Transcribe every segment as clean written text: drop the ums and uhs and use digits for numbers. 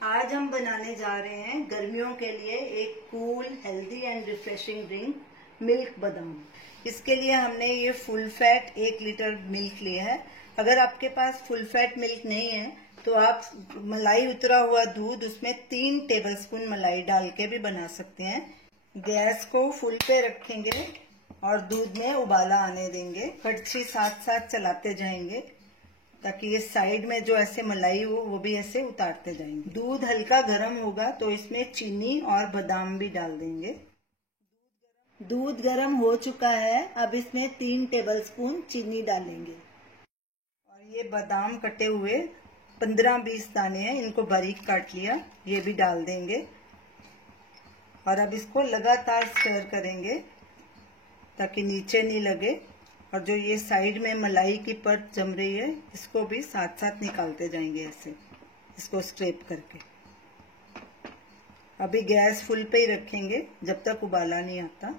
आज हम बनाने जा रहे हैं गर्मियों के लिए एक cool healthy and refreshing drink milk बादाम। इसके लिए हमने ये फुल फैट 1 लीटर मिल्क लिया है। अगर आपके पास फुल फैट मिल्क नहीं है तो आप मलाई उतरा हुआ दूध, उसमें 3 टेबलस्पून मलाई डाल के भी बना सकते हैं। गैस को फुल पे रखेंगे और दूध में उबाला आने देंगे। कड़छी साथ साथ चलाते जाएंगे ताकि ये साइड में जो ऐसे मलाई हो वो भी ऐसे उतारते जाएंगे। दूध हल्का गर्म होगा तो इसमें चीनी और बादाम भी डाल देंगे। दूध गर्म हो चुका है, अब इसमें 3 टेबलस्पून चीनी डालेंगे और ये बादाम कटे हुए 15-20 दाने हैं, इनको बारीक काट लिया, ये भी डाल देंगे और अब इसको लगातार स्टर करेंगे ताकि नीचे नहीं लगे। और जो ये साइड में मलाई की परत जम रही है इसको भी साथ साथ निकालते जाएंगे ऐसे, इसको स्क्रैप करके। अभी गैस फुल पे ही रखेंगे जब तक उबाला नहीं आता।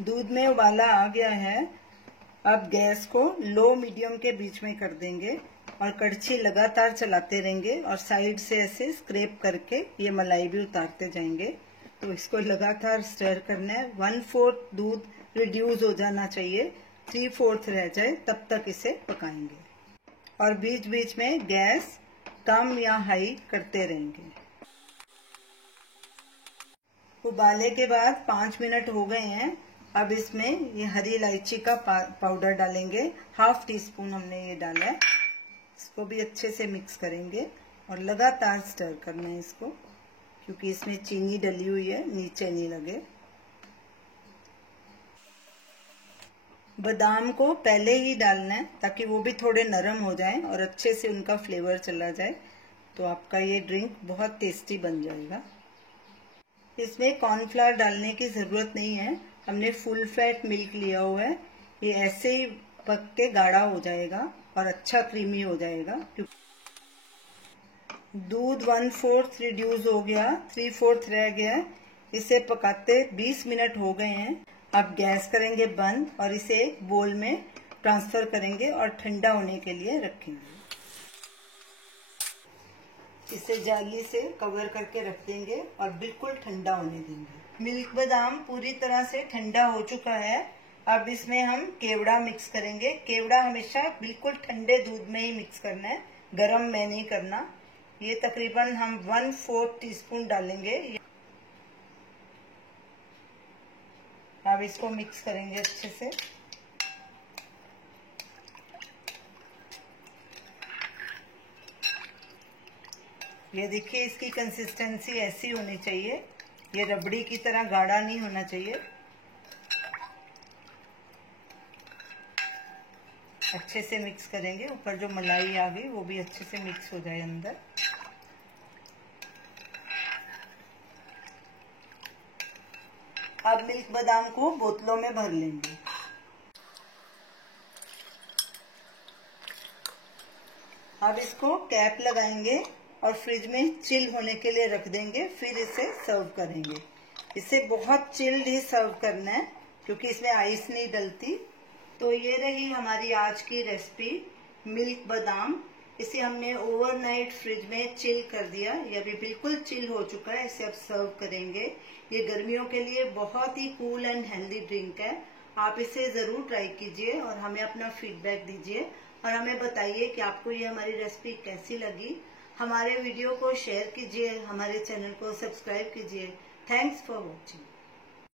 दूध में उबाला आ गया है, अब गैस को लो मीडियम के बीच में कर देंगे और कड़छी लगातार चलाते रहेंगे और साइड से ऐसे स्क्रैप करके ये मलाई भी उतारते जाएंगे। तो इसको लगातार स्टर करना है। 1/4 दूध रिड्यूस हो जाना चाहिए, 3/4 रह जाए तब तक इसे पकाएंगे और बीच बीच में गैस कम या हाई करते रहेंगे। उबाले के बाद 5 मिनट हो गए हैं। अब इसमें ये हरी इलायची का पाउडर डालेंगे, 1/2 टीस्पून हमने ये डाला है। इसको भी अच्छे से मिक्स करेंगे और लगातार स्टर करना है इसको, क्योंकि इसमें चीनी डली हुई है, नीचे नहीं लगे। बादाम को पहले ही डालना है ताकि वो भी थोड़े नरम हो जाएं और अच्छे से उनका फ्लेवर चला जाए, तो आपका ये ड्रिंक बहुत टेस्टी बन जाएगा। इसमें कॉर्नफ्लावर डालने की जरूरत नहीं है, हमने फुल फैट मिल्क लिया हुआ है। ये ऐसे ही पक के गाढ़ा हो जाएगा और अच्छा क्रीमी हो जाएगा। दूध 1/4 रिड्यूस हो गया, 3/4 रह गया। इसे पकाते 20 मिनट हो गए हैं। अब गैस करेंगे बंद और इसे एक बोल में ट्रांसफर करेंगे और ठंडा होने के लिए रखेंगे। इसे जाली से कवर करके रख देंगे और बिल्कुल ठंडा होने देंगे। मिल्क बादाम पूरी तरह से ठंडा हो चुका है। अब इसमें हम केवड़ा मिक्स करेंगे। केवड़ा हमेशा बिल्कुल ठंडे दूध में ही मिक्स करना है, गर्म में नहीं करना। ये तकरीबन हम 1/4 टीस्पून डालेंगे। अब इसको मिक्स करेंगे अच्छे से। ये देखिए, इसकी कंसिस्टेंसी ऐसी होनी चाहिए, ये रबड़ी की तरह गाढ़ा नहीं होना चाहिए। अच्छे से मिक्स करेंगे, ऊपर जो मलाई आ गई वो भी अच्छे से मिक्स हो जाए अंदर। अब मिल्क बादाम को बोतलों में भर लेंगे। अब इसको कैप लगाएंगे और फ्रिज में चिल होने के लिए रख देंगे, फिर इसे सर्व करेंगे। इसे बहुत चिल्ड ही सर्व करना है क्योंकि इसमें आइस नहीं डलती। तो ये रही हमारी आज की रेसिपी मिल्क बादाम। इसे हमने ओवरनाइट फ्रिज में चिल कर दिया, ये अभी बिल्कुल चिल हो चुका है। इसे अब सर्व करेंगे। ये गर्मियों के लिए बहुत ही कूल एंड हेल्दी ड्रिंक है। आप इसे जरूर ट्राई कीजिए और हमें अपना फीडबैक दीजिए और हमें बताइए कि आपको ये हमारी रेसिपी कैसी लगी। हमारे वीडियो को शेयर कीजिए, हमारे चैनल को सब्सक्राइब कीजिए। Thanks for watching.